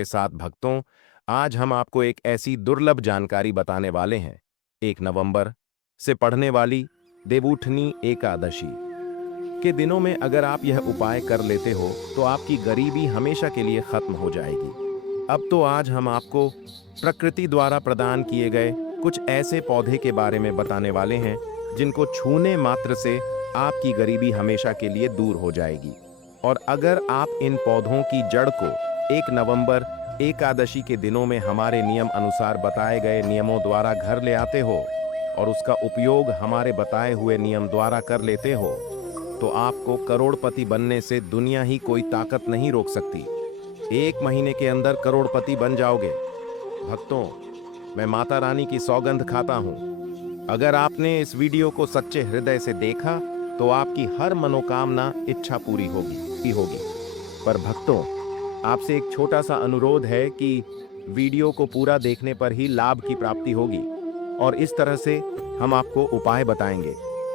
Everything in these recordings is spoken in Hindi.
के साथ भक्तों, आज हम आपको एक ऐसी दुर्लभ जानकारी बताने वाले हैं। 1 नवंबर से पढ़ने वाली देवउठनी एकादशी के दिनों में अगर आप यह उपाय कर लेते हो तो आपकी गरीबी हमेशा के लिए खत्म हो जाएगी। अब तो आज हम आपको प्रकृति द्वारा प्रदान किए गए कुछ ऐसे पौधे के बारे में बताने वाले हैं जिनको छूने मात्र से आपकी गरीबी हमेशा के लिए दूर हो जाएगी। और अगर आप इन पौधों की जड़ को 1 नवंबर एकादशी के दिनों में हमारे नियम अनुसार बताए गए नियमों द्वारा घर ले आते हो और उसका उपयोग हमारे बताए हुए नियम द्वारा कर लेते हो तो आपको करोड़पति बनने से दुनिया ही कोई ताकत नहीं रोक सकती। 1 महीने के अंदर करोड़पति बन जाओगे। भक्तों, मैं माता रानी की सौगंध खाता हूं। अगर आपने इस वीडियो को सच्चे हृदय से देखा तो आपकी हर मनोकामना इच्छा पूरी होगी। पर भक्तों, आपसे एक छोटा सा अनुरोध है कि वीडियो को पूरा देखने पर ही लाभ की प्राप्ति होगी और इस तरह से हम आपको उपाय बताएंगे।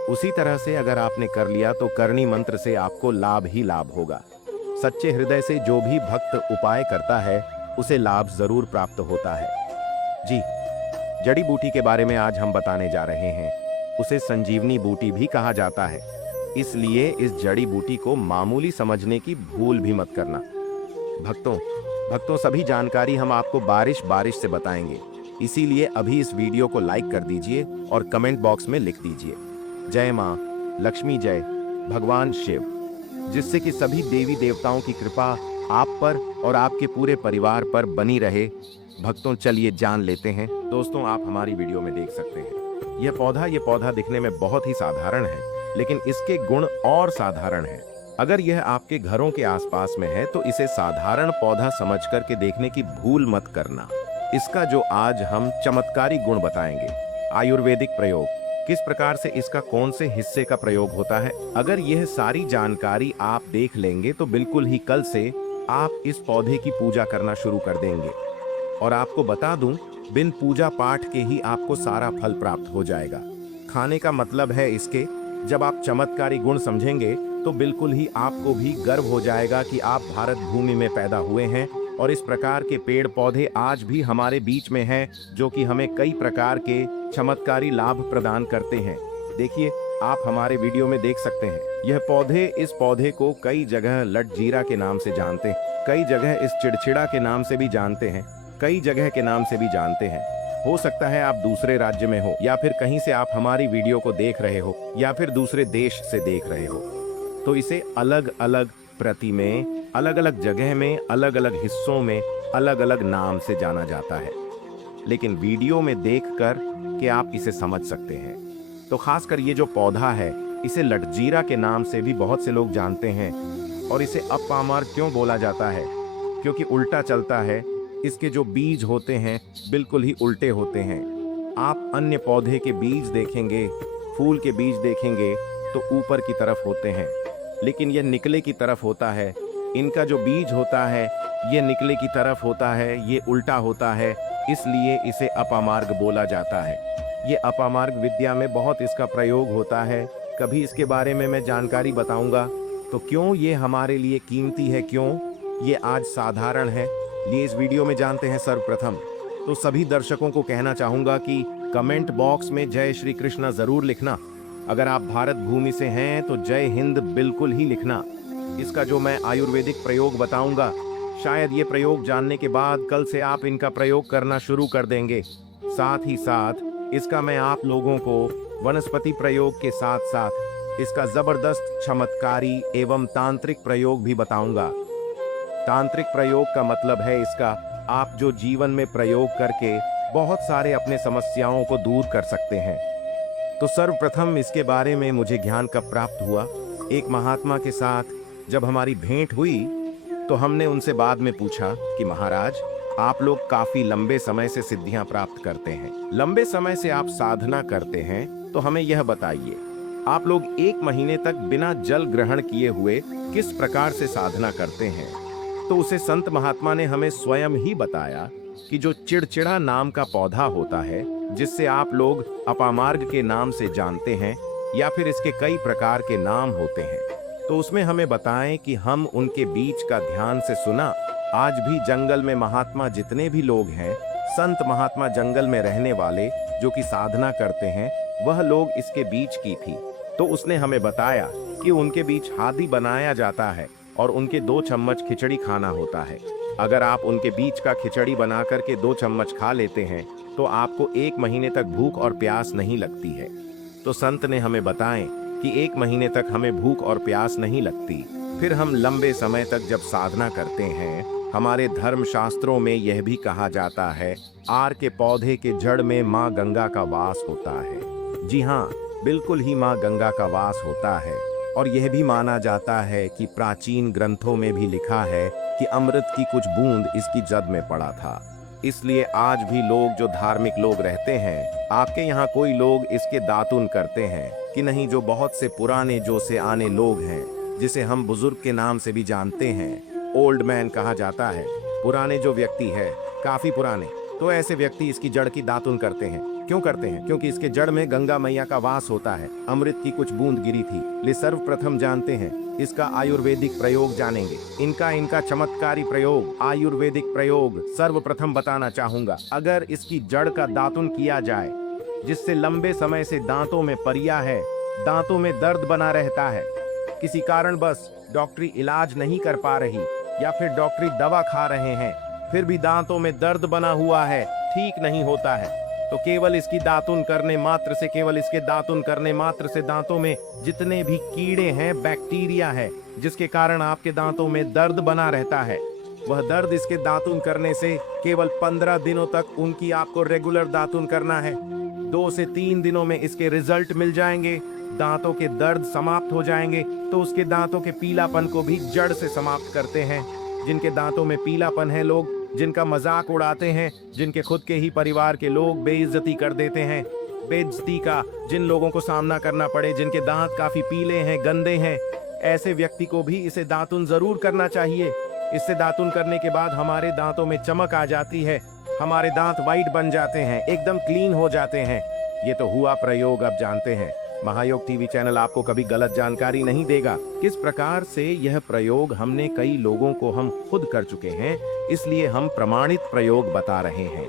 उसी तरह से अगर आपने कर लिया तो करनी मंत्र से आपको लाभ ही लाभ होगा। सच्चे हृदय से जो भी भक्त उपाय करता है उसे लाभ जरूर प्राप्त होता है। जी, जड़ी बूटी के बारे में आज हम बताने जा रहे हैं। उसे संजीवनी बूटी भी कहा जाता है, इसलिए इस जड़ी बूटी को मामूली समझने की भूल भी मत करना। भक्तों सभी जानकारी हम आपको बारिश से बताएंगे, इसीलिए अभी इस वीडियो को लाइक कर दीजिए और कमेंट बॉक्स में लिख दीजिए जय मां लक्ष्मी, जय भगवान शिव, जिससे कि सभी देवी देवताओं की कृपा आप पर और आपके पूरे परिवार पर बनी रहे। भक्तों, चलिए जान लेते हैं। दोस्तों, आप हमारी वीडियो में देख सकते हैं ये पौधा दिखने में बहुत ही साधारण है, लेकिन इसके गुण और साधारण हैं। अगर यह आपके घरों के आसपास में है तो इसे साधारण पौधा समझ करके देखने की भूल मत करना। इसका जो आज हम चमत्कारी गुण बताएंगे, आयुर्वेदिक प्रयोग, किस प्रकार से इसका कौन से हिस्से का प्रयोग होता है, अगर यह सारी जानकारी आप देख लेंगे तो बिल्कुल ही कल से आप इस पौधे की पूजा करना शुरू कर देंगे। और आपको बता दूं, बिन पूजा पाठ के ही आपको सारा फल प्राप्त हो जाएगा। खाने का मतलब है इसके, जब आप चमत्कारी गुण समझेंगे तो बिल्कुल ही आपको भी गर्व हो जाएगा कि आप भारत भूमि में पैदा हुए हैं और इस प्रकार के पेड़ पौधे आज भी हमारे बीच में हैं जो कि हमें कई प्रकार के चमत्कारी लाभ प्रदान करते हैं। देखिए, आप हमारे वीडियो में देख सकते हैं इस पौधे को कई जगह लटजीरा के नाम से जानते हैं, कई जगह इस चिड़चिड़ा के नाम से भी जानते हैं, कई जगह के नाम से भी जानते हैं। हो सकता है आप दूसरे राज्य में हो या फिर कहीं से आप हमारी वीडियो को देख रहे हो या फिर दूसरे देश से देख रहे हो, तो इसे अलग अलग प्रति में, अलग अलग जगह में, अलग अलग हिस्सों में अलग अलग नाम से जाना जाता है। लेकिन वीडियो में देखकर कि आप इसे समझ सकते हैं। तो खासकर ये जो पौधा है, इसे लटजीरा के नाम से भी बहुत से लोग जानते हैं। और इसे अपामार क्यों बोला जाता है? क्योंकि उल्टा चलता है। इसके जो बीज होते हैं बिल्कुल ही उल्टे होते हैं। आप अन्य पौधे के बीज देखेंगे, फूल के बीज देखेंगे तो ऊपर की तरफ होते हैं, लेकिन यह निकले की तरफ होता है। इनका जो बीज होता है ये निकले की तरफ होता है, ये उल्टा होता है, इसलिए इसे अपामार्ग बोला जाता है। ये अपामार्ग विद्या में बहुत इसका प्रयोग होता है। कभी इसके बारे में मैं जानकारी बताऊंगा। तो क्यों ये हमारे लिए कीमती है, क्यों ये आज साधारण है, ये इस वीडियो में जानते हैं। सर्वप्रथम तो सभी दर्शकों को कहना चाहूंगा कि कमेंट बॉक्स में जय श्री कृष्णा जरूर लिखना। अगर आप भारत भूमि से हैं तो जय हिंद बिल्कुल ही लिखना। इसका जो मैं आयुर्वेदिक प्रयोग बताऊंगा, शायद ये प्रयोग जानने के बाद कल से आप इनका प्रयोग करना शुरू कर देंगे। साथ ही साथ इसका मैं आप लोगों को वनस्पति प्रयोग के साथ साथ इसका जबरदस्त चमत्कारी एवं तांत्रिक प्रयोग भी बताऊंगा। तांत्रिक प्रयोग का मतलब है इसका आप जो जीवन में प्रयोग करके बहुत सारे अपने समस्याओं को दूर कर सकते हैं। तो सर्वप्रथम इसके बारे में मुझे ज्ञान कब प्राप्त हुआ, एक महात्मा के साथ जब हमारी भेंट हुई तो हमने उनसे बाद में पूछा कि महाराज, आप लोग काफी लंबे समय से सिद्धियां प्राप्त करते हैं, लंबे समय से आप साधना करते हैं, तो हमें यह बताइए, आप लोग 1 महीने तक बिना जल ग्रहण किए हुए किस प्रकार से साधना करते हैं? तो उसे संत महात्मा ने हमें स्वयं ही बताया कि जो चिड़चिड़ा नाम का पौधा होता है, जिससे आप लोग अपामार्ग के नाम से जानते हैं या फिर इसके कई प्रकार के नाम होते हैं, तो उसमें हमें बताएं कि हम उनके बीज का ध्यान से सुना, आज भी जंगल में महात्मा जितने भी लोग हैं, संत महात्मा जंगल में रहने वाले जो कि साधना करते हैं, वह लोग इसके बीच की थी। तो उसने हमें बताया कि उनके बीच हादी बनाया जाता है और उनके 2 चम्मच खिचड़ी खाना होता है। अगर आप उनके बीच का खिचड़ी बना करके 2 चम्मच खा लेते हैं तो आपको 1 महीने तक भूख और प्यास नहीं लगती है। तो संत ने हमें बताएं कि 1 महीने तक हमें भूख और प्यास नहीं लगती। फिर हम लंबे समय तक जब साधना करते हैं, हमारे धर्म शास्त्रों में यह भी कहा जाता है, आर के पौधे के जड़ में माँ गंगा का वास होता है। जी हाँ, बिल्कुल ही माँ गंगा का वास होता है। और यह भी माना जाता है कि प्राचीन ग्रंथों में भी लिखा है कि अमृत की कुछ बूंद इसकी जड़ में पड़ा था। इसलिए आज भी लोग जो धार्मिक लोग रहते हैं, आपके यहाँ कोई लोग इसके दातुन करते हैं कि नहीं? जो बहुत से पुराने जो से आने लोग हैं, जिसे हम बुजुर्ग के नाम से भी जानते हैं, ओल्ड मैन कहा जाता है, पुराने जो व्यक्ति है, काफी पुराने, तो ऐसे व्यक्ति इसकी जड़ की दातुन करते हैं। क्यों करते हैं? क्योंकि इसके जड़ में गंगा मैया का वास होता है। अमृत की कुछ बूंद गिरी थी। ले सर्वप्रथम जानते हैं इसका आयुर्वेदिक प्रयोग जानेंगे। इनका चमत्कारी प्रयोग, आयुर्वेदिक प्रयोग सर्वप्रथम बताना चाहूंगा। अगर इसकी जड़ का दातुन किया जाए, जिससे लंबे समय से दांतों में परिया है, दांतों में दर्द बना रहता है, किसी कारण बस डॉक्टरी इलाज नहीं कर पा रही या फिर डॉक्टरी दवा खा रहे हैं, फिर भी दांतों में दर्द बना हुआ है, ठीक नहीं होता है, तो केवल इसकी दातुन करने मात्र से, केवल इसके दातुन करने मात्र से दांतों में जितने भी कीड़े हैं, बैक्टीरिया है, जिसके कारण आपके दांतों में दर्द बना रहता है, वह दर्द इसके दातुन करने से केवल 15 दिनों तक उनकी आपको रेगुलर दातुन करना है। 2 से 3 दिनों में इसके रिजल्ट मिल जाएंगे, दांतों के दर्द समाप्त हो जाएंगे। तो उसके दांतों के पीलापन को भी जड़ से समाप्त करते हैं। जिनके दांतों में पीलापन है, लोग जिनका मजाक उड़ाते हैं, जिनके खुद के ही परिवार के लोग बेइज्जती कर देते हैं, बेइज्जती का जिन लोगों को सामना करना पड़े, जिनके दांत काफी पीले हैं, गंदे हैं, ऐसे व्यक्ति को भी इसे दातुन जरूर करना चाहिए। इससे दातुन करने के बाद हमारे दांतों में चमक आ जाती है, हमारे दांत वाइट बन जाते हैं, एकदम क्लीन हो जाते हैं। ये तो हुआ प्रयोग, अब जानते हैं। महायोग टीवी चैनल आपको कभी गलत जानकारी नहीं देगा। किस प्रकार से यह प्रयोग हमने कई लोगों को हम खुद कर चुके हैं, इसलिए हम प्रमाणित प्रयोग बता रहे हैं।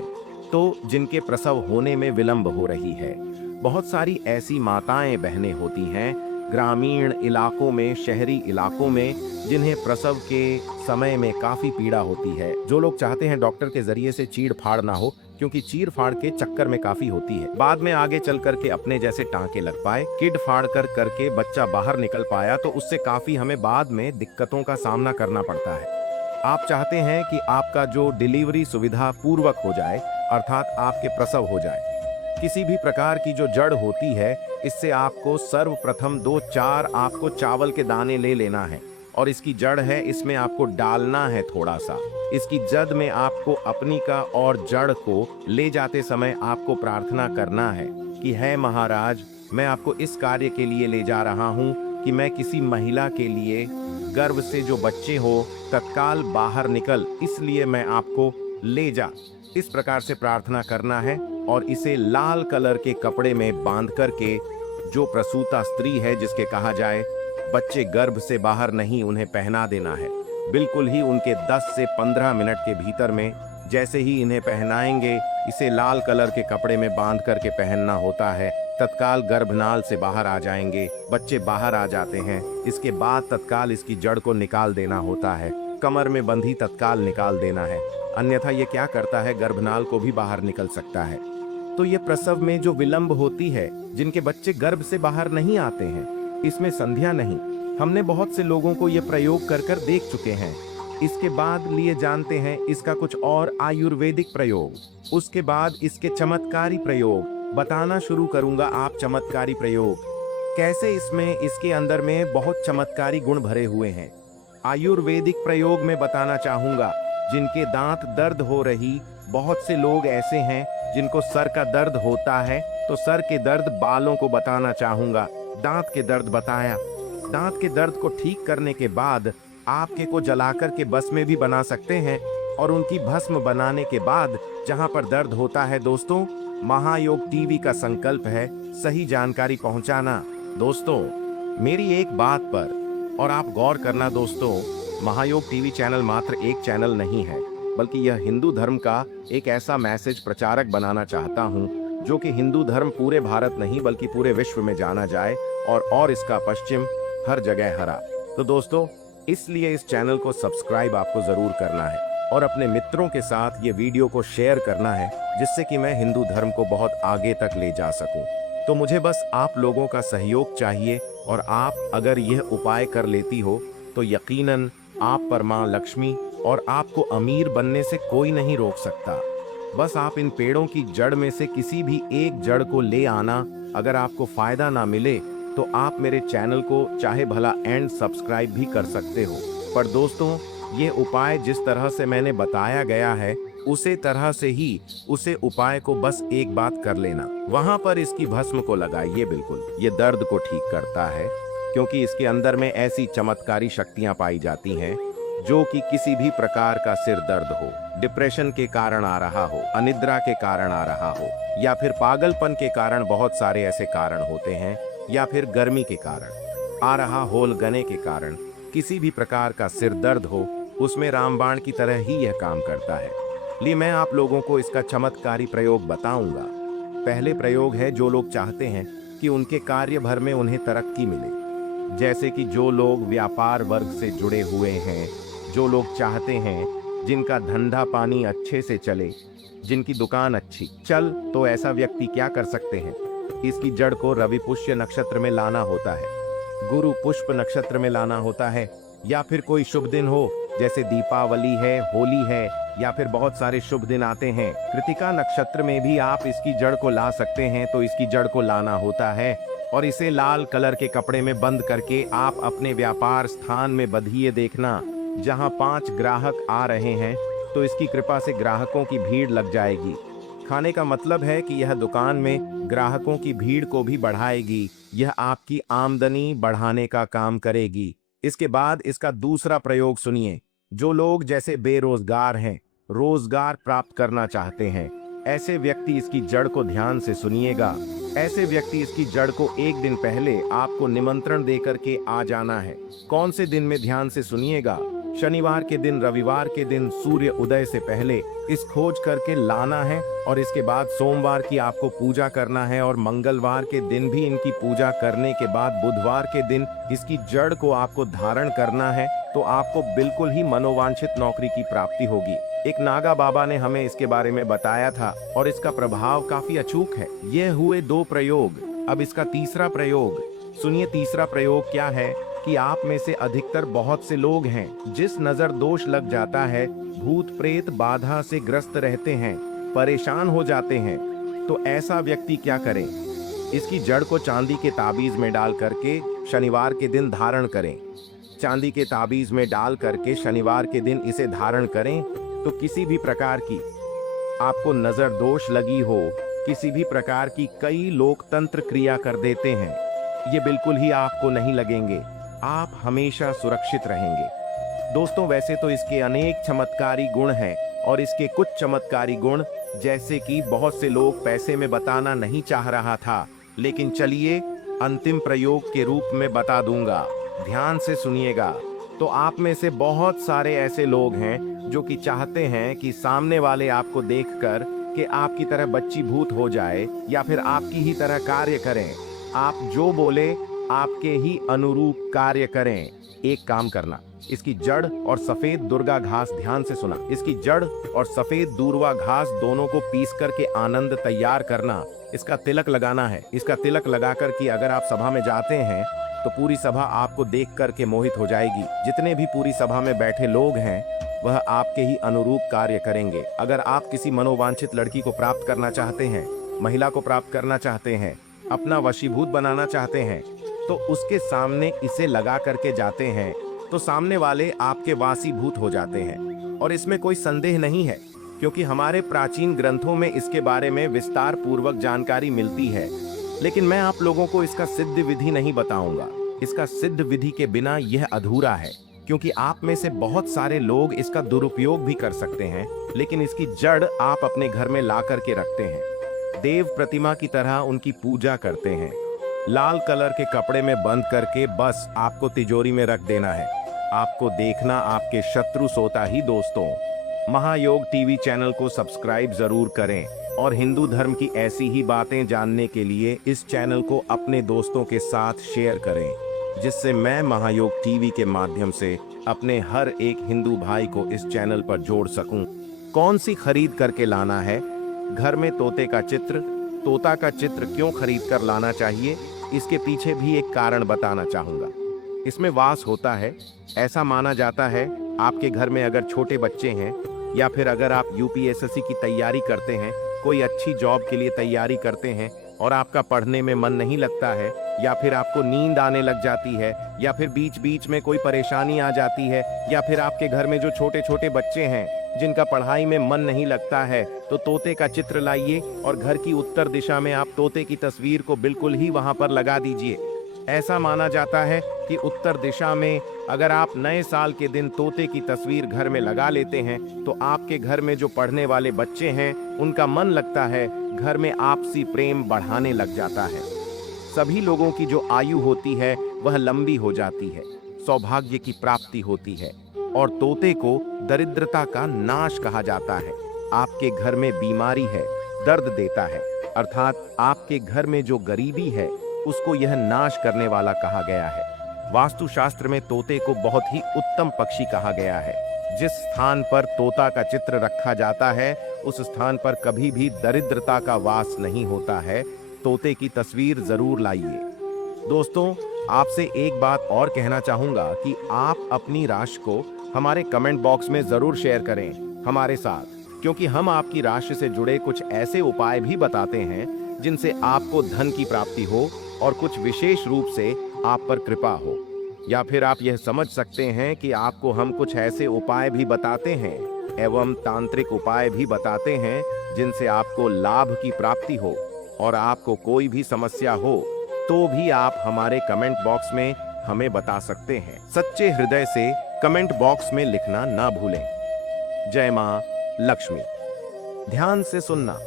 तो जिनके प्रसव होने में विलंब हो रही है, बहुत सारी ऐसी माताएं बहनें होती हैं ग्रामीण इलाकों में, शहरी इलाकों में, जिन्हें प्रसव के समय में काफी पीड़ा होती है। जो लोग चाहते हैं डॉक्टर के जरिए से चीड़ फाड़ ना हो, क्योंकि चीर फाड़ के चक्कर में काफी होती है, बाद में आगे चल करके अपने जैसे टांके लग पाए, किड फाड़ करके बच्चा बाहर निकल पाया, तो उससे काफी हमें बाद में दिक्कतों का सामना करना पड़ता है। आप चाहते हैं कि आपका जो डिलीवरी सुविधा पूर्वक हो जाए, अर्थात आपके प्रसव हो जाए। किसी भी प्रकार की जो जड़ होती है, इससे आपको सर्वप्रथम 2-4 आपको चावल के दाने ले लेना है, और इसकी जड़ है, इसमें आपको डालना है थोड़ा सा। इसकी जड़ में आपको अपनी का और जड़ को ले जाते समय आपको प्रार्थना करना है कि है महाराज, मैं आपको इस कार्य के लिए ले जा रहा हूँ कि मैं किसी महिला के लिए गर्भ से जो बच्चे हो तत्काल बाहर निकल, इसलिए मैं आपको ले जा। इस प्रकार से प्रार्थना करना है और इसे लाल कलर के कपड़े में बांध करके, जो प्रसूता स्त्री है, जिसके कहा जाए बच्चे गर्भ से बाहर नहीं, उन्हें पहना देना है। बिल्कुल ही उनके 10 से 15 मिनट के भीतर में जैसे ही इन्हें पहनाएंगे, इसे लाल कलर के कपड़े में बांध करके पहनना होता है, तत्काल गर्भनाल से बाहर आ जाएंगे, बच्चे बाहर आ जाते हैं। इसके बाद तत्काल इसकी जड़ को निकाल देना होता है, कमर में बंधी तत्काल निकाल देना है, अन्यथा ये क्या करता है, गर्भनाल को भी बाहर निकल सकता है। तो ये प्रसव में जो विलंब होती है, जिनके बच्चे गर्भ से बाहर नहीं आते हैं, इसमें संध्या नहीं। हमने बहुत से लोगों को ये प्रयोग कर कर देख चुके हैं। इसके बाद लिए जानते हैं इसका कुछ और आयुर्वेदिक प्रयोग, उसके बाद इसके चमत्कारी प्रयोग बताना शुरू करूंगा। आप चमत्कारी प्रयोग कैसे, इसमें इसके अंदर में बहुत चमत्कारी गुण भरे हुए हैं। आयुर्वेदिक प्रयोग में बताना चाहूंगा, जिनके दांत दर्द हो रही, बहुत से लोग ऐसे हैं जिनको सर का दर्द होता है, तो सर के दर्द बालों को बताना चाहूंगा। दांत के दर्द बताया, दांत के दर्द को ठीक करने के बाद आपके को जलाकर के भस्म भी बना सकते हैं, और उनकी भस्म बनाने के बाद जहां पर दर्द होता है, दोस्तों महायोग टीवी का संकल्प है सही जानकारी पहुंचाना। दोस्तों मेरी एक बात पर और आप गौर करना दोस्तों, महायोग टीवी चैनल मात्र एक चैनल नहीं है, बल्कि यह हिंदू धर्म का एक ऐसा मैसेज प्रचारक बनाना चाहता हूँ जो कि हिंदू धर्म पूरे भारत नहीं बल्कि पूरे विश्व में जाना जाए और इसका पश्चिम हर जगह हरा। तो दोस्तों, इसलिए इस चैनल को सब्सक्राइब आपको जरूर करना है और अपने मित्रों के साथ ये वीडियो को शेयर करना है, जिससे कि मैं हिंदू धर्म को बहुत आगे तक ले जा सकूं। तो मुझे बस आप लोगों का सहयोग चाहिए और आप अगर यह उपाय कर लेती हो तो यकीनन आप पर मां लक्ष्मी और आपको अमीर बनने से कोई नहीं रोक सकता। बस आप इन पेड़ों की जड़ में से किसी भी एक जड़ को ले आना। अगर आपको फायदा ना मिले तो आप मेरे चैनल को चाहे भला एंड सब्सक्राइब भी कर सकते हो, पर दोस्तों ये उपाय जिस तरह से मैंने बताया गया है उसे तरह से ही उसे उपाय को बस एक बात कर लेना। वहां पर इसकी भस्म को लगाइए। बिल्कुल ये दर्द को ठीक करता है, क्योंकि इसके अंदर में ऐसी चमत्कारी शक्तियां पाई जाती हैं जो कि किसी भी प्रकार का सिर दर्द हो, डिप्रेशन के कारण आ रहा हो, अनिद्रा के कारण आ रहा हो, या फिर पागलपन के कारण, बहुत सारे ऐसे कारण होते हैं, या फिर गर्मी के कारण आ रहा होल गने के कारण किसी भी प्रकार का सिर दर्द हो, उसमें रामबाण की तरह ही यह काम करता है। लिए मैं आप लोगों को इसका चमत्कारी प्रयोग बताऊंगा। पहले प्रयोग है, जो लोग चाहते हैं कि उनके कार्य भर में उन्हें तरक्की मिले, जैसे कि जो लोग व्यापार वर्ग से जुड़े हुए हैं, जो लोग चाहते हैं जिनका धंधा पानी अच्छे से चले, जिनकी दुकान अच्छी चल, तो ऐसा व्यक्ति क्या कर सकते हैं? इसकी जड़ को रवि पुष्य नक्षत्र में लाना होता है, गुरु पुष्प नक्षत्र में लाना होता है, या फिर कोई शुभ दिन हो जैसे दीपावली है, होली है, या फिर बहुत सारे शुभ दिन आते हैं। कृतिका नक्षत्र में भी आप इसकी जड़ को ला सकते हैं। तो इसकी जड़ को लाना होता है और इसे लाल कलर के कपड़े में बंद करके आप अपने व्यापार स्थान में बंधिए। देखना, जहां 5 ग्राहक आ रहे हैं तो इसकी कृपा से ग्राहकों की भीड़ लग जाएगी। खाने का मतलब है कि यह दुकान में ग्राहकों की भीड़ को भी बढ़ाएगी, यह आपकी आमदनी बढ़ाने का काम करेगी। इसके बाद इसका दूसरा प्रयोग सुनिए। जो लोग जैसे बेरोजगार हैं, रोजगार प्राप्त करना चाहते हैं, ऐसे व्यक्ति इसकी जड़ को ध्यान से सुनिएगा। ऐसे व्यक्ति इसकी जड़ को एक दिन पहले आपको निमंत्रण देकर के आ जाना है। कौन से दिन में, ध्यान से सुनिएगा। शनिवार के दिन, रविवार के दिन सूर्य उदय से पहले इस खोज करके लाना है और इसके बाद सोमवार की आपको पूजा करना है और मंगलवार के दिन भी इनकी पूजा करने के बाद बुधवार के दिन इसकी जड़ को आपको धारण करना है। तो आपको बिल्कुल ही मनोवांछित नौकरी की प्राप्ति होगी। एक नागा बाबा ने हमें इसके बारे में बताया था और इसका प्रभाव काफी अचूक है। यह हुए 2 प्रयोग। अब इसका तीसरा प्रयोग सुनिए। तीसरा प्रयोग क्या है कि आप में से अधिकतर बहुत से लोग हैं जिस नजर दोष लग जाता है, भूत प्रेत बाधा से ग्रस्त रहते हैं, परेशान हो जाते हैं। तो ऐसा व्यक्ति क्या करे? इसकी जड़ को चांदी के ताबीज में डाल करके शनिवार के दिन धारण करें। चांदी के ताबीज में डाल करके शनिवार के दिन इसे धारण करें तो किसी भी प्रकार की आपको नजर दोष लगी हो, किसी भी प्रकार की, कई लोग तंत्र क्रिया कर देते हैं, ये बिल्कुल ही आपको नहीं लगेंगे। आप हमेशा सुरक्षित रहेंगे। दोस्तों, वैसे तो इसके अनेक चमत्कारी गुण हैं और इसके कुछ चमत्कारी गुण, जैसे कि बहुत से लोग पैसे में बताना नहीं चाह रहा था, लेकिन चलिए अंतिम प्रयोग के रूप में बता दूंगा। ध्यान से सुनिएगा। तो आप में से बहुत सारे ऐसे लोग हैं जो कि चाहते हैं कि सामने वाले आपको देखकर कि आपकी तरह बच्ची भूत हो जाए या फिर आपकी ही तरह कार्य करें। आप जो बोले आपके ही अनुरूप कार्य करें। एक काम करना, इसकी जड़ और सफेद दुर्गा घास, ध्यान से सुना, इसकी जड़ और सफेद दूर्वा घास दोनों को पीस करके आनंद तैयार करना। इसका तिलक लगाना है। इसका तिलक लगाकर कि अगर आप सभा में जाते हैं तो पूरी सभा आपको देख करके मोहित हो जाएगी। जितने भी पूरी सभा में बैठे लोग हैं वह आपके ही अनुरूप कार्य करेंगे। अगर आप किसी मनोवांछित लड़की को प्राप्त करना चाहते हैं, महिला को प्राप्त करना चाहते हैं, अपना वशीभूत बनाना चाहते हैं, तो उसके सामने इसे लगा करके जाते हैं तो सामने वाले आपके वासीभूत हो जाते हैं। और इसमें कोई संदेह नहीं है, क्योंकि हमारे प्राचीन ग्रंथों में इसके बारे में विस्तार पूर्वक जानकारी मिलती है। लेकिन मैं आप लोगों को इसका सिद्ध विधि नहीं बताऊंगा। इसका सिद्ध विधि के बिना यह अधूरा है, क्योंकि आप में से बहुत सारे लोग इसका दुरुपयोग भी कर सकते हैं। लेकिन इसकी जड़ आप अपने घर में ला करके रखते हैं, देव प्रतिमा की तरह उनकी पूजा करते हैं, लाल कलर के कपड़े में बंद करके बस आपको तिजोरी में रख देना है। आपको देखना आपके शत्रु सोता ही दोस्तों। महायोग टीवी चैनल को सब्सक्राइब जरूर करें और हिंदू धर्म की ऐसी ही बातें जानने के लिए इस चैनल को अपने दोस्तों के साथ शेयर करें, जिससे मैं महायोग टीवी के माध्यम से अपने हर एक हिंदू भाई को इस चैनल पर जोड़ सकूं। कौन सी खरीद करके लाना है? घर में तोते का चित्र। तोता का चित्र क्यों खरीद कर लाना चाहिए, इसके पीछे भी एक कारण बताना चाहूँगा। इसमें वास होता है। ऐसा माना जाता है आपके घर में अगर छोटे बच्चे हैं या फिर अगर आप यूपीएससी की तैयारी करते हैं, कोई अच्छी जॉब के लिए तैयारी करते हैं और आपका पढ़ने में मन नहीं लगता है, या फिर आपको नींद आने लग जाती है, या फिर बीच बीच में कोई परेशानी आ जाती है, या फिर आपके घर में जो छोटे छोटे बच्चे हैं जिनका पढ़ाई में मन नहीं लगता है, तो तोते का चित्र लाइए और घर की उत्तर दिशा में आप तोते की तस्वीर को बिल्कुल ही वहां पर लगा दीजिए। ऐसा माना जाता है कि उत्तर दिशा में अगर आप नए साल के दिन तोते की तस्वीर घर में लगा लेते हैं तो आपके घर में जो पढ़ने वाले बच्चे हैं उनका मन लगता है, घर में आपसी प्रेम बढ़ाने लग जाता है। सभी लोगों की जो आयु होती है वह लंबी हो जाती है, सौभाग्य की प्राप्ति होती है। और तोते को दरिद्रता का नाश कहा जाता है। आपके घर में बीमारी है, दर्द देता है, अर्थात आपके घर में जो गरीबी है उसको यह नाश करने वाला कहा गया है। वास्तुशास्त्र में तोते को बहुत ही उत्तम पक्षी कहा गया है। जिस स्थान पर तोता का चित्र रखा जाता है उस स्थान पर कभी भी दरिद्रता का वास नहीं होता है। तोते की तस्वीर जरूर लाइए। दोस्तों, आपसे एक बात और कहना चाहूंगा कि आप अपनी राशि को हमारे कमेंट बॉक्स में जरूर शेयर करें हमारे साथ, क्योंकि हम आपकी राशि से जुड़े कुछ ऐसे उपाय भी बताते हैं जिनसे आपको धन की प्राप्ति हो और कुछ विशेष रूप से आप पर कृपा हो। या फिर आप यह समझ सकते हैं कि आपको हम कुछ ऐसे उपाय भी बताते हैं एवं तांत्रिक उपाय भी बताते हैं जिनसे आपको लाभ की प्राप्ति हो और आपको कोई भी समस्या हो तो भी आप हमारे कमेंट बॉक्स में हमें बता सकते हैं। सच्चे हृदय से कमेंट बॉक्स में लिखना ना भूलें। जय मां लक्ष्मी। ध्यान से सुनना।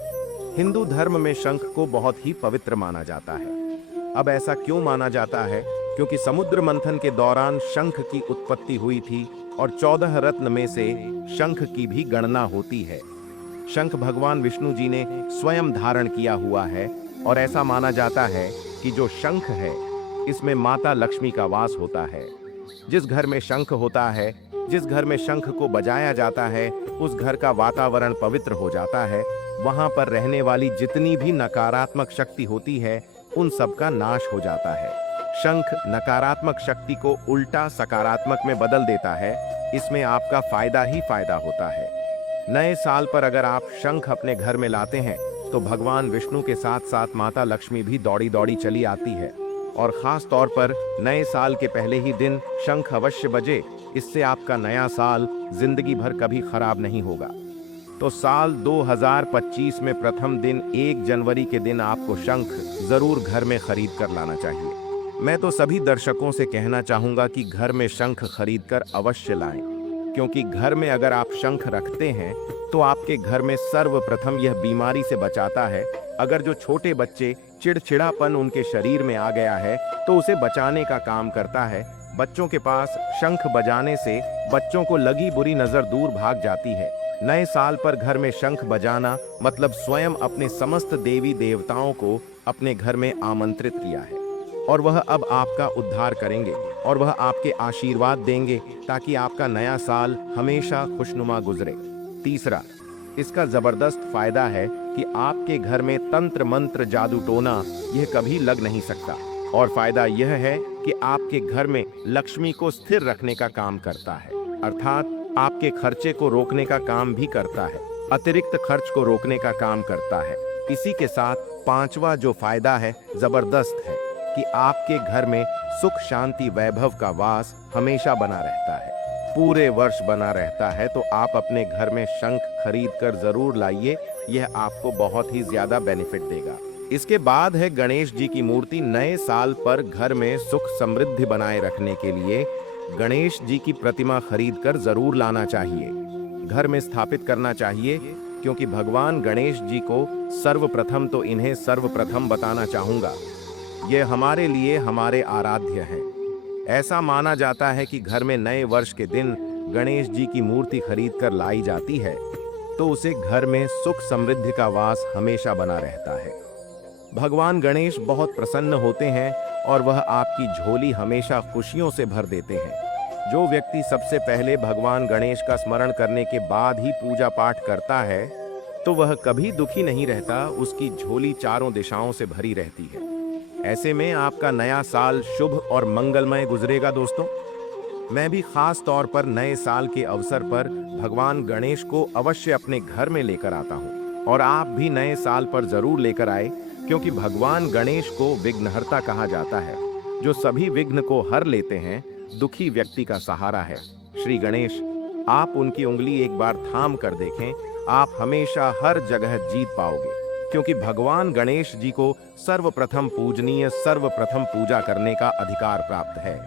हिंदू धर्म में शंख को बहुत ही पवित्र माना जाता है। अब ऐसा क्यों माना जाता है? क्योंकि समुद्र मंथन के दौरान शंख की उत्पत्ति हुई थी और 14 रत्न में से शंख की भी गणना होती है। शंख भगवान विष्णु जी ने स्वयं धारण किया हुआ है और ऐसा माना जाता है कि जो शंख है इसमें माता लक्ष्मी का वास होता है। जिस घर में शंख होता है, जिस घर में शंख को बजाया जाता है, उस घर का वातावरण पवित्र हो जाता है। वहां पर रहने वाली जितनी भी नकारात्मक शक्ति होती है उन सब का नाश हो जाता है। शंख नकारात्मक शक्ति को उल्टा सकारात्मक में बदल देता है। इसमें आपका फायदा ही फायदा होता है। नए साल पर अगर आप शंख अपने घर में लाते हैं तो भगवान विष्णु के साथ साथ माता लक्ष्मी भी दौड़ी दौड़ी चली आती है। और खास तौर पर नए साल के पहले ही दिन शंख अवश्य बजे। इससे आपका नया साल जिंदगी भर कभी खराब नहीं होगा। तो साल 2025 में प्रथम दिन 1 जनवरी के दिन आपको शंख जरूर घर में खरीद कर लाना चाहिए। मैं तो सभी दर्शकों से कहना चाहूंगा कि घर में शंख खरीद कर अवश्य लाएं, क्योंकि घर में अगर आप शंख रखते हैं तो आपके घर में सर्वप्रथम यह बीमारी से बचाता है। अगर जो छोटे बच्चे चिड़चिड़ापन उनके शरीर में आ गया है तो उसे बचाने का काम करता है। बच्चों के पास शंख बजाने से बच्चों को लगी बुरी नजर दूर भाग जाती है। नए साल पर घर में शंख बजाना मतलब स्वयं अपने समस्त देवी देवताओं को अपने घर में आमंत्रित किया है और वह अब आपका उद्धार करेंगे और वह आपके आशीर्वाद देंगे ताकि आपका नया साल हमेशा खुशनुमा गुजरे। तीसरा, इसका जबरदस्त फायदा है कि आपके घर में तंत्र मंत्र जादू टोना यह कभी लग नहीं सकता। और फायदा यह है कि आपके घर में लक्ष्मी को स्थिर रखने का काम करता है, अर्थात आपके खर्चे को रोकने का काम भी करता है, अतिरिक्त खर्च को रोकने का काम करता है। इसी के साथ पांचवा जो फायदा है जबरदस्त है कि आपके घर में सुख शांति वैभव का वास हमेशा बना रहता है, पूरे वर्ष बना रहता है। तो आप अपने घर में शंख खरीद कर जरूर लाइए, यह आपको बहुत ही ज्यादा बेनिफिट देगा। इसके बाद है गणेश जी की मूर्ति। नए साल पर घर में सुख समृद्धि बनाए रखने के लिए गणेश जी की प्रतिमा खरीद कर जरूर लाना चाहिए, घर में स्थापित करना चाहिए, क्योंकि भगवान गणेश जी को सर्वप्रथम तो इन्हें सर्वप्रथम बताना चाहूंगा, ये हमारे लिए हमारे आराध्य हैं। ऐसा माना जाता है कि घर में नए वर्ष के दिन गणेश जी की मूर्ति खरीद कर लाई जाती है तो उसे घर में सुख समृद्धि का वास हमेशा बना रहता है। भगवान गणेश बहुत प्रसन्न होते हैं और वह आपकी झोली हमेशा खुशियों से भर देते हैं। जो व्यक्ति सबसे पहले भगवान गणेश का स्मरण करने के बाद ही पूजा पाठ करता है तो वह कभी दुखी नहीं रहता, उसकी झोली चारों दिशाओं से भरी रहती है। ऐसे में आपका नया साल शुभ और मंगलमय गुजरेगा दोस्तों। मैं भी खास तौर पर नए साल के अवसर पर भगवान गणेश को अवश्य अपने घर में लेकर आता हूँ और आप भी नए साल पर जरूर लेकर आए, क्योंकि भगवान गणेश को विघ्नहर्ता कहा जाता है, जो सभी विघ्न को हर लेते हैं, दुखी व्यक्ति का सहारा है। श्री गणेश, आप उनकी उंगली एक बार थाम कर देखें, आप हमेशा हर जगह जीत पाओगे, क्योंकि भगवान गणेश जी को सर्वप्रथम पूजनीय, सर्वप्रथम पूजा करने का अधिकार प्राप्त है।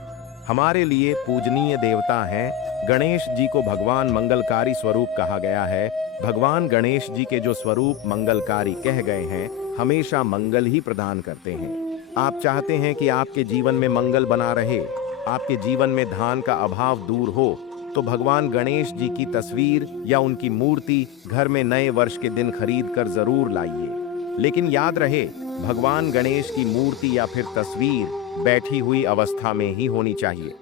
हमारे लिए पूजनीय देवता हैं। गणेश जी को भगवान मंगलकारी स्वरूप कहा गया है। भगवान गणेश जी के जो स्वरूप मंगलकारी कह गए हैं, हमेशा मंगल ही प्रदान करते हैं। आप चाहते हैं कि आपके जीवन में मंगल बना रहे, आपके जीवन में धन का अभाव दूर हो, तो भगवान गणेश जी की तस्वीर या उनकी मूर्ति घर में नए वर्ष के दिन खरीद कर जरूर लाइए। लेकिन याद रहे, भगवान गणेश की मूर्ति या फिर तस्वीर बैठी हुई अवस्था में ही होनी चाहिए।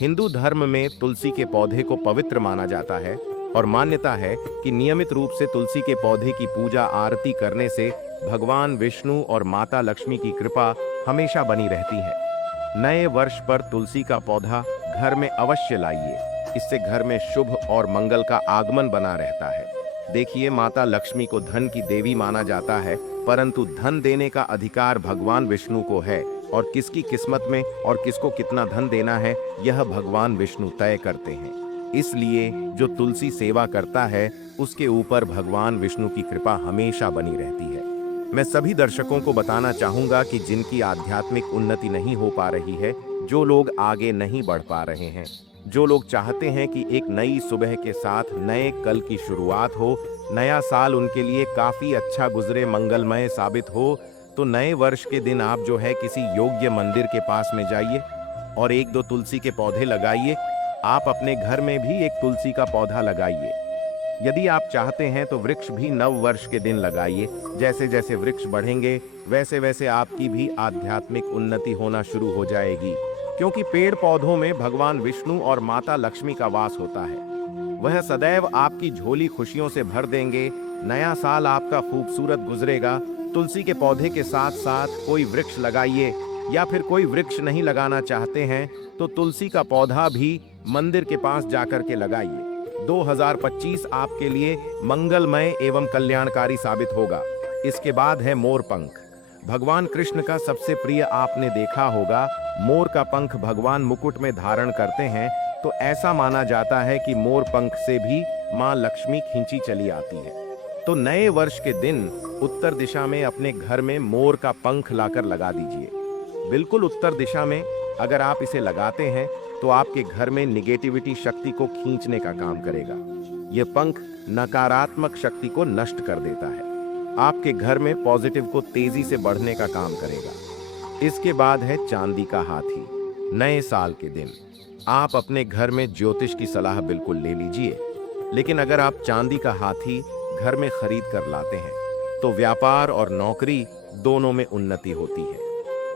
हिंदू धर्म में तुलसी के पौधे को पवित्र माना जाता है और मान्यता है कि नियमित रूप से तुलसी के पौधे की पूजा आरती करने से भगवान विष्णु और माता लक्ष्मी की कृपा हमेशा बनी रहती है। नए वर्ष पर तुलसी का पौधा घर में अवश्य लाइए, इससे घर में शुभ और मंगल का आगमन बना रहता है। देखिए, माता लक्ष्मी को धन की देवी माना जाता है, परंतु धन देने का अधिकार भगवान विष्णु को है और किसकी किस्मत में और किसको कितना धन देना है, यह भगवान विष्णु तय करते हैं। इसलिए जो तुलसी सेवा करता है उसके ऊपर भगवान विष्णु की कृपा हमेशा बनी रहती है। मैं सभी दर्शकों को बताना चाहूंगा कि जिनकी आध्यात्मिक उन्नति नहीं हो पा रही है, जो लोग आगे नहीं बढ़ पा रहे हैं, जो लोग चाहते हैं कि एक नई सुबह के साथ नए कल की शुरुआत हो, नया साल उनके लिए काफी अच्छा गुजरे, मंगलमय साबित हो, तो नए वर्ष के दिन आप जो है किसी योग्य मंदिर के पास में जाइए और एक दो तुलसी के पौधे लगाइए। आप अपने घर में भी एक तुलसी का पौधा लगाइए। यदि आप चाहते हैं तो वृक्ष भी नव वर्ष के दिन लगाइए। जैसे जैसे वृक्ष बढ़ेंगे वैसे वैसे आपकी भी आध्यात्मिक उन्नति होना शुरू हो जाएगी, क्योंकि पेड़ पौधों में भगवान विष्णु और माता लक्ष्मी का वास होता है। वह सदैव आपकी झोली खुशियों से भर देंगे। नया साल आपका खूबसूरत गुजरेगा। तुलसी के पौधे के साथ साथ कोई वृक्ष लगाइए, या फिर कोई वृक्ष नहीं लगाना चाहते हैं तो तुलसी का पौधा भी मंदिर के पास जाकर के लगाइए। 2025 आपके लिए मंगलमय एवं कल्याणकारी साबित होगा। इसके बाद है मोर पंख। भगवान कृष्ण का सबसे प्रिय आपने देखा होगा, मोर का पंख भगवान मुकुट में धारण करते हैं, तो ऐसा माना जाता है कि मोर पंख से भी मां लक्ष्मी खींची चली आती है। तो नए वर्ष के दिन उत्तर दिशा में अपने घर में मोर का पंख लाकर लगा दीजिए। बिल्कुल उत्तर दिशा में अगर आप इसे लगाते हैं तो आपके घर में निगेटिविटी शक्ति को खींचने का काम करेगा। यह पंख नकारात्मक शक्ति को नष्ट कर देता है। आपके घर में पॉजिटिव को तेजी से बढ़ने का काम करेगा। इसके बाद है चांदी का हाथी। नए साल के दिन आप अपने घर में ज्योतिष की सलाह बिल्कुल ले लीजिए, लेकिन अगर आप चांदी का हाथी घर में खरीद कर लाते हैं तो व्यापार और नौकरी दोनों में उन्नति होती है।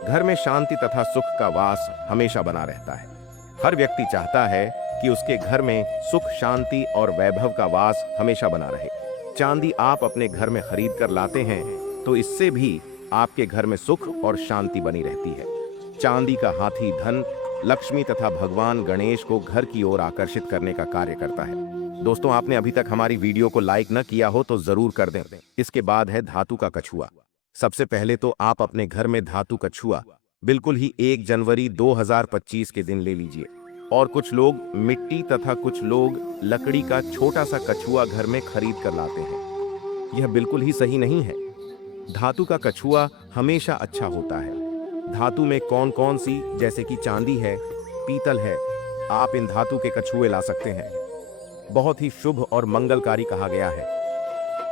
घर में शांति तथा सुख का वास हमेशा बना रहता है। हर व्यक्ति चाहता है कि उसके घर में सुख, शांति और वैभव का वास हमेशा बना रहे। चांदी आप अपने घर में खरीद कर लाते हैं तो इससे भी आपके घर में सुख और शांति बनी रहती है। चांदी का हाथी धन, लक्ष्मी तथा भगवान गणेश को घर की ओर आकर्षित करने का कार्य करता है। दोस्तों, आपने अभी तक हमारी वीडियो को लाइक न किया हो तो जरूर कर दें। इसके बाद है धातु का कछुआ। सबसे पहले तो आप अपने घर में धातु कछुआ बिल्कुल ही 1 जनवरी 2025 के दिन ले लीजिए। और कुछ लोग मिट्टी तथा कुछ लोग लकड़ी का छोटा सा कछुआ घर में खरीद कर लाते हैं। यह बिल्कुल ही सही नहीं है। धातु का कछुआ हमेशा अच्छा होता है। धातु में कौन कौन सी, जैसे कि चांदी है, पीतल है, आप इन धातु के कछुए ला सकते हैं। बहुत ही शुभ और मंगलकारी कहा गया है।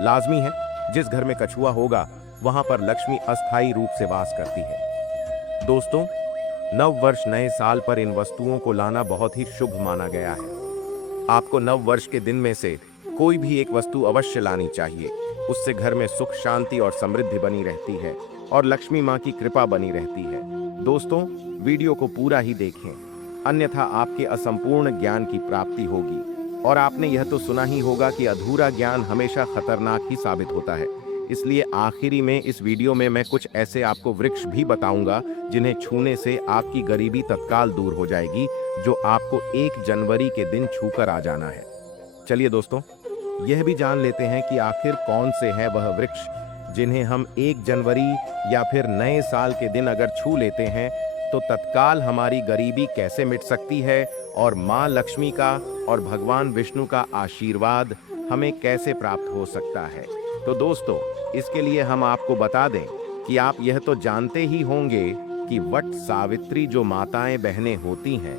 लाजमी है, जिस घर में कछुआ होगा वहां पर लक्ष्मी अस्थायी रूप से वास करती है। दोस्तों, नव वर्ष नए साल पर इन वस्तुओं को लाना बहुत ही शुभ माना गया है। आपको नव वर्ष के दिन में से कोई भी एक वस्तु अवश्य लानी चाहिए। उससे घर में सुख शांति और समृद्धि बनी रहती है और लक्ष्मी माँ की कृपा बनी रहती है। दोस्तों, वीडियो को पूरा ही देखें, अन्यथा आपके असंपूर्ण ज्ञान की प्राप्ति होगी। और आपने यह तो सुना ही होगा कि अधूरा ज्ञान हमेशा खतरनाक ही साबित होता है। इसलिए आखिरी में इस वीडियो में मैं कुछ ऐसे आपको वृक्ष भी बताऊंगा जिन्हें छूने से आपकी गरीबी तत्काल दूर हो जाएगी, जो आपको 1 जनवरी के दिन छूकर आ जाना है। चलिए दोस्तों, यह भी जान लेते हैं कि आखिर कौन से हैं वह वृक्ष जिन्हें हम 1 जनवरी या फिर नए साल के दिन अगर छू लेते हैं तो तत्काल हमारी गरीबी कैसे मिट सकती है और माँ लक्ष्मी का और भगवान विष्णु का आशीर्वाद हमें कैसे प्राप्त हो सकता है। तो दोस्तों, इसके लिए हम आपको बता दें कि आप यह तो जानते ही होंगे कि वट सावित्री जो माताएं बहनें होती हैं,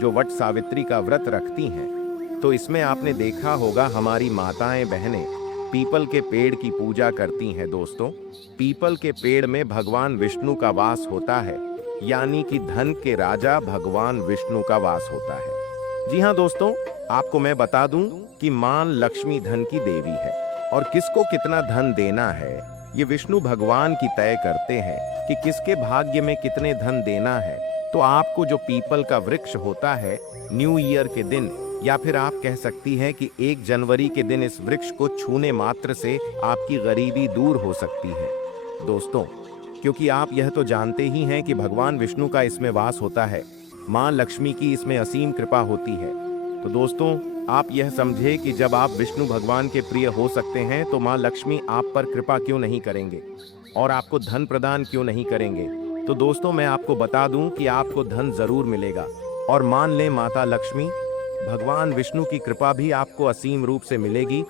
जो वट सावित्री का व्रत रखती हैं, तो इसमें आपने देखा होगा हमारी माताएं बहनें पीपल के पेड़ की पूजा करती हैं। दोस्तों, पीपल के पेड़ में भगवान विष्णु का वास होता है, यानी कि धन के राजा भगवान विष्णु का वास होता है। जी हाँ दोस्तों, आपको मैं बता दूं कि मां लक्ष्मी धन की देवी है और किसको कितना धन देना है ये विष्णु भगवान की तय करते हैं कि किसके भाग्य में कितने धन देना है। तो आपको जो पीपल का वृक्ष होता है, न्यू ईयर के दिन या फिर आप कह सकती हैं कि 1 जनवरी के दिन इस वृक्ष को छूने मात्र से आपकी गरीबी दूर हो सकती है। दोस्तों, क्योंकि आप यह तो जानते ही हैं कि भगवान विष्णु का इसमें वास होता है, मां लक्ष्मी की इसमें असीम कृपा होती है। तो दोस्तों, आप यह समझे कि जब आप विष्णु भगवान के प्रिय हो सकते हैं तो मां लक्ष्मी आप पर कृपा क्यों नहीं करेंगे और आपको धन प्रदान क्यों नहीं करेंगे। तो दोस्तों, मैं आपको बता दूं कि आपको धन जरूर मिलेगा और मान लें माता लक्ष्मी भगवान विष्णु की कृपा भी आपको असीम रूप से मिलेगी।